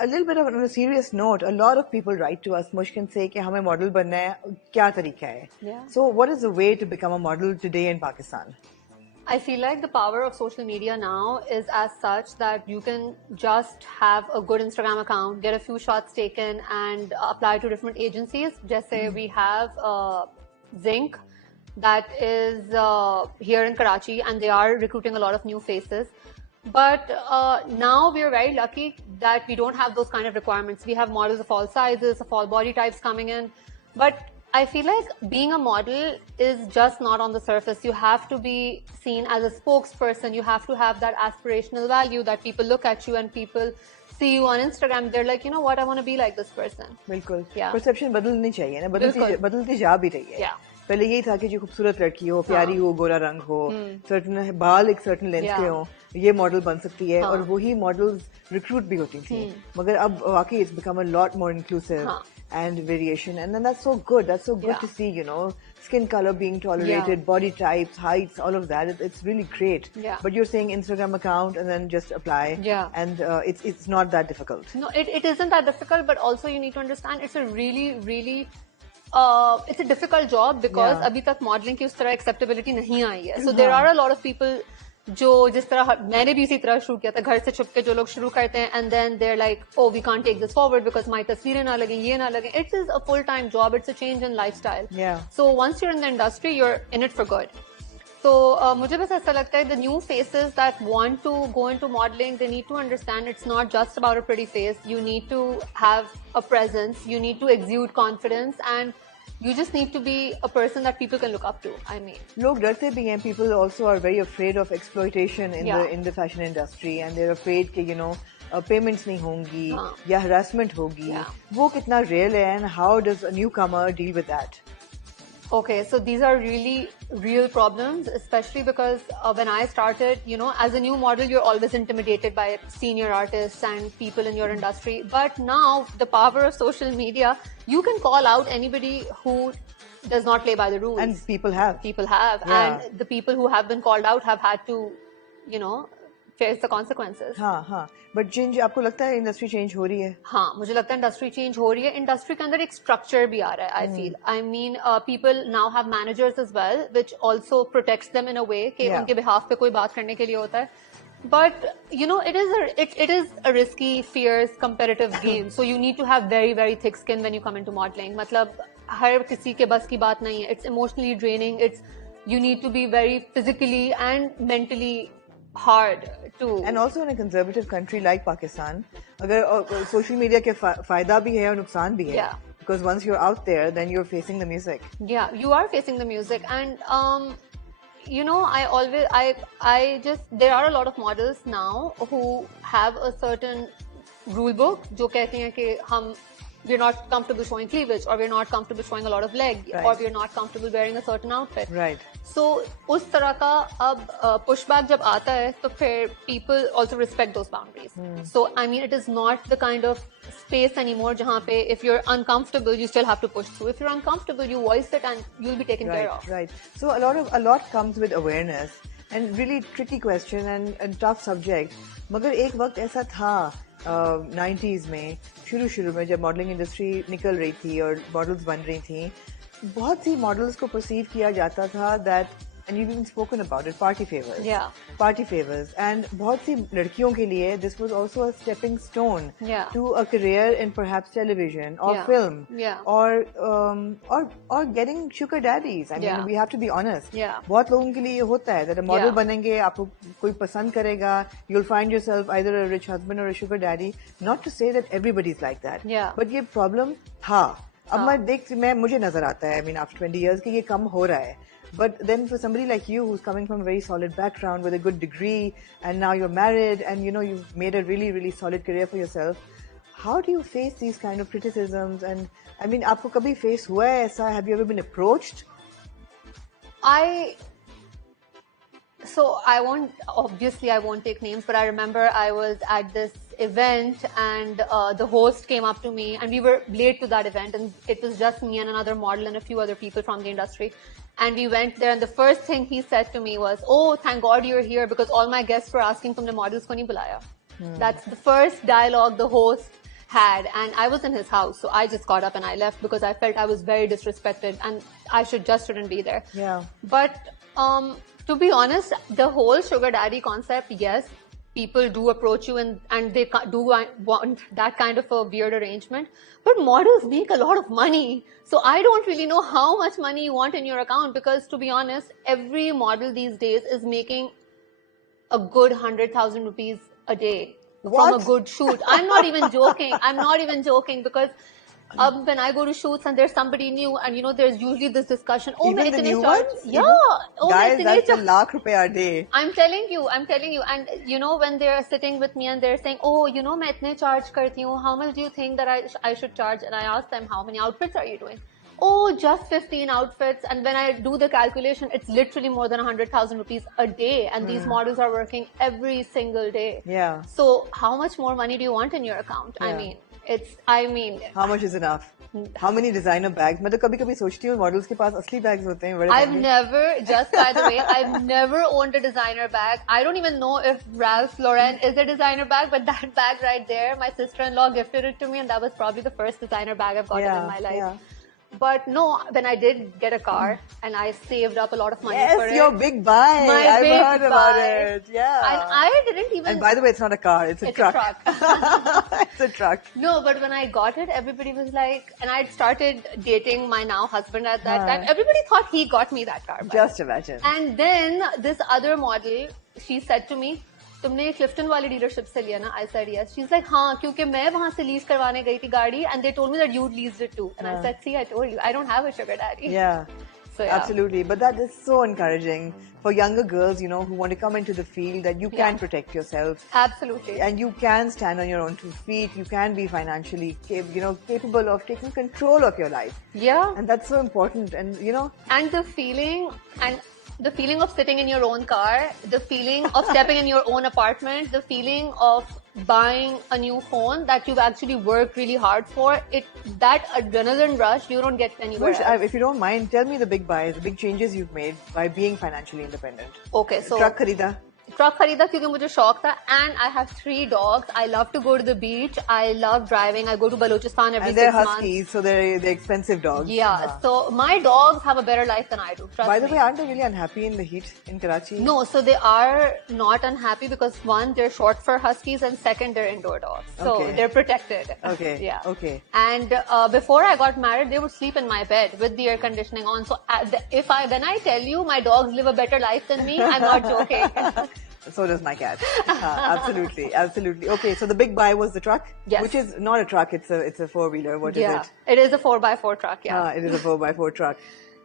a little bit of on a serious note, a lot of people write to us, Mushk, and say कि हमें model बनना है, क्या तरीका है? Yeah. So what is the way to become a model today in Pakistan? I feel like the power of social media now is as such that you can just have a good Instagram account, get a few shots taken, and apply to different agencies. Just say we have Zinc that is here in Karachi, and they are recruiting a lot of new faces. But now we are very lucky that we don't have those kind of requirements. We have models of all sizes, of all body types coming in. But I feel like being a model is just not on the surface. You have to be seen as a spokesperson. You have to have that aspirational value that people look at you and people see you on Instagram. They're like, you know what, I want to be like this person. बिल्कुल. Yeah. Perception बदलनी चाहिए ना, बदलती जा भी रही है. Yeah. पहले यही था कि जो खूबसूरत लड़की हो, प्यारी हो, गोरा रंग हो, certain बाल एक certain length के हो, ये मॉडल बन सकती है और वही मॉडल्स रिक्रूट भी होती थी. मगर अब वाकई it's become a lot more inclusive and variation, and then that's so good. That's so good to see, you know, skin color being tolerated, body types, heights, all of that. It's really great. Yeah. But you're saying Instagram account and then just apply. Yeah. And it's not that difficult. No, it isn't that difficult, but also you need to understand it's a really it's a difficult job because अभी तक modeling की उस तरह acceptability नहीं आई है. So there are a lot of people जो जिस तरह मैंने भी इसी तरह शुरू किया था, घर से छुप के जो लोग शुरू करते हैं, and then they're like, oh, we can't take this forward because my तस्वीरें ना लगें, ये ना लगें. It is a full-time job. It's a change in lifestyle. Yeah. So once you're in the industry, you're in it for good. So मुझे बस ऐसा लगता है the new faces that want to go into modeling, they need to understand it's not just about a pretty face. You need to have a presence. You need to exude confidence, and you just need to be a person that people can look up to. I mean, लोग डरते भी हैं. People also are very afraid of exploitation in the fashion industry, and they're afraid कि, you know, payments नहीं होंगी या harassment होगी. वो कितना real है, and how does a newcomer deal with that? Okay, so these are really real problems, especially because when I started, you know, as a new model, you're always intimidated by senior artists and people in your industry. But now, the power of social media, you can call out anybody who does not play by the rules. And people have. People have. Yeah. And the people who have been called out have had to, you know, face the consequences. हाँ हाँ. But change, आपको लगता है industry change हो रही है? हाँ, मुझे लगता है industry change हो रही है. Industry के अंदर एक structure भी आ रहा है. I feel. I mean, people now have managers as well, which also protects them in a way कि उनके behalf पे कोई बात करने के लिए होता है. But you know, it is a risky, fierce, competitive game. So you need to have very thick skin when you come into modeling. मतलब हर किसी के बस की बात नहीं है. It's emotionally draining. You need to be very physically and mentally hard to. And also in a conservative country like Pakistan, अगर social media के फायदा भी है और नुकसान भी है. Yeah. Because once you're out there, then you're facing the music. Yeah, you are facing the music, and you know, there are a lot of models now who have a certain rule book जो कहते हैं कि we're not comfortable showing cleavage, or we're not comfortable showing a lot of leg, or we're not comfortable wearing a certain outfit. Right. So उस तरह का अब pushback जब आता है तो फिर people also respect those boundaries. So I mean, it is not the kind of space anymore जहाँ पे if you're uncomfortable you still have to push through. If you're uncomfortable, you voice it and you'll be taken care of. Right. So a lot comes with awareness, and really tricky question and tough subject. मगर एक वक्त ऐसा था 90s में शुरू में जब modelling industry निकल रही थी और मॉडल्स बन रही थी, बहुत सी मॉडल्स को परसीव किया जाता था that, and you've even spoken about it, party favors. Yeah. Party favors. And बहुत सी लड़कियों के लिए this was also a stepping stone to a career in perhaps television or film or getting sugar daddies. I mean, we have to be honest. बहुत लोगों के लिए ये होता है that a model बनेंगे, आपको कोई पसंद करेगा, you'll find yourself either a rich husband or a sugar daddy. Not to say that everybody's like that. But ये problem था. अब मुझे नजर आता है, I mean, after 20 years कि ये कम हो रहा है. But then for somebody like you who's coming from a very solid background with a good degree, and now you're married and you know you've made a really solid career for yourself, how do you face these kind of criticisms? And I mean, आपको कभी face हुआ है ऐसा? Have you ever been approached? So I won't take names, but I remember I was at this event and the host came up to me, and we were late to that event, and it was just me and another model and a few other people from the industry. And we went there, and the first thing he said to me was, "Oh, thank God you're here, because all my guests were asking tumne models ko nahi bulaya." That's the first dialogue the host had, and I was in his house, so I just got up and I left because I felt I was very disrespected and I shouldn't be there. Yeah. But to be honest, the whole sugar daddy concept, yes, people do approach you and they do want that kind of a weird arrangement. But models make a lot of money. So I don't really know how much money you want in your account, because to be honest, every model these days is making a good 100,000 rupees a day. What? From a good shoot. I'm not even joking. I'm not even joking, because when I go to shoots and there's somebody new, and you know, there's usually this discussion. Oh, even the new charge. ones? Yeah. Oh, guys, that's $1 lakh a day. I'm telling you. And you know, when they're sitting with me and they're saying, oh, you know, मैं इतने charge करती हूँ, how much do you think that I should charge? And I ask them, how many outfits are you doing? Oh, just 15 outfits. And when I do the calculation, it's literally more than 100,000 rupees a day. And these models are working every single day. Yeah. So how much more money do you want in your account? Yeah. I mean. How much is enough? How many designer bags? मैं तो कभी-कभी सोचती हूँ models के पास असली bags होते हैं बड़े. I've never, just by the way, I've never owned a designer bag. I don't even know if Ralph Lauren is a designer bag, but that bag right there, my sister-in-law gifted it to me, and that was probably the first designer bag I've gotten in my life. Yeah. But no, when I did get a car and I saved up a lot of money for it. Yes, your big buy. I've heard about it. Yeah. And I didn't even... And by the way, it's not a car, it's a truck. It's a truck. No, but when I got it, everybody was like... And I'd started dating my now husband at that time. Everybody thought he got me that car. Just imagine. And then this other model, she said to me, तुमने क्लिफ्टन वाली dealership से लिया ना? I said yes. She's like, हाँ, क्योंकि मैं वहाँ से लीज करवाने गई थी गाड़ी, and they told me that you'd leased it too. And I said, see, I told you, I don't have a sugar daddy. Yeah. So, yeah. Absolutely. But that is so encouraging for younger girls, you know, who want to come into the field, that you can protect yourself. Absolutely. And you can stand on your own 2 feet. You can be financially, capable of taking control of your life. Yeah. And that's so important. And, you know. And the feeling of sitting in your own car, the feeling of stepping in your own apartment, the feeling of buying a new phone that you've actually worked really hard for, that adrenaline rush you don't get anywhere else. If you don't mind, tell me the big buys, the big changes you've made by being financially independent. Okay, so... Truck kharida. Truck खरीदा क्योंकि मुझे शौक था, and I have 3 dogs. I love to go to the beach. I love driving. I go to Balochistan every 6 months. And they're huskies, so they're expensive dogs. Yeah, so my dogs have a better life than I do. By the way, aren't they really unhappy in the heat in Karachi? No, so they are not unhappy because one, they're short for huskies, and second, they're indoor dogs. So they're protected. Okay. Yeah. Okay. And before I got married, they would sleep in my bed with the air conditioning on. So when I tell you my dogs live a better life than me, I'm not joking. So does my cat. Absolutely, absolutely. Okay, so the big buy was the truck, which is not a truck; it's a 4-wheeler. What is it? It is a 4x4 truck. Yeah, it is a 4x4 truck.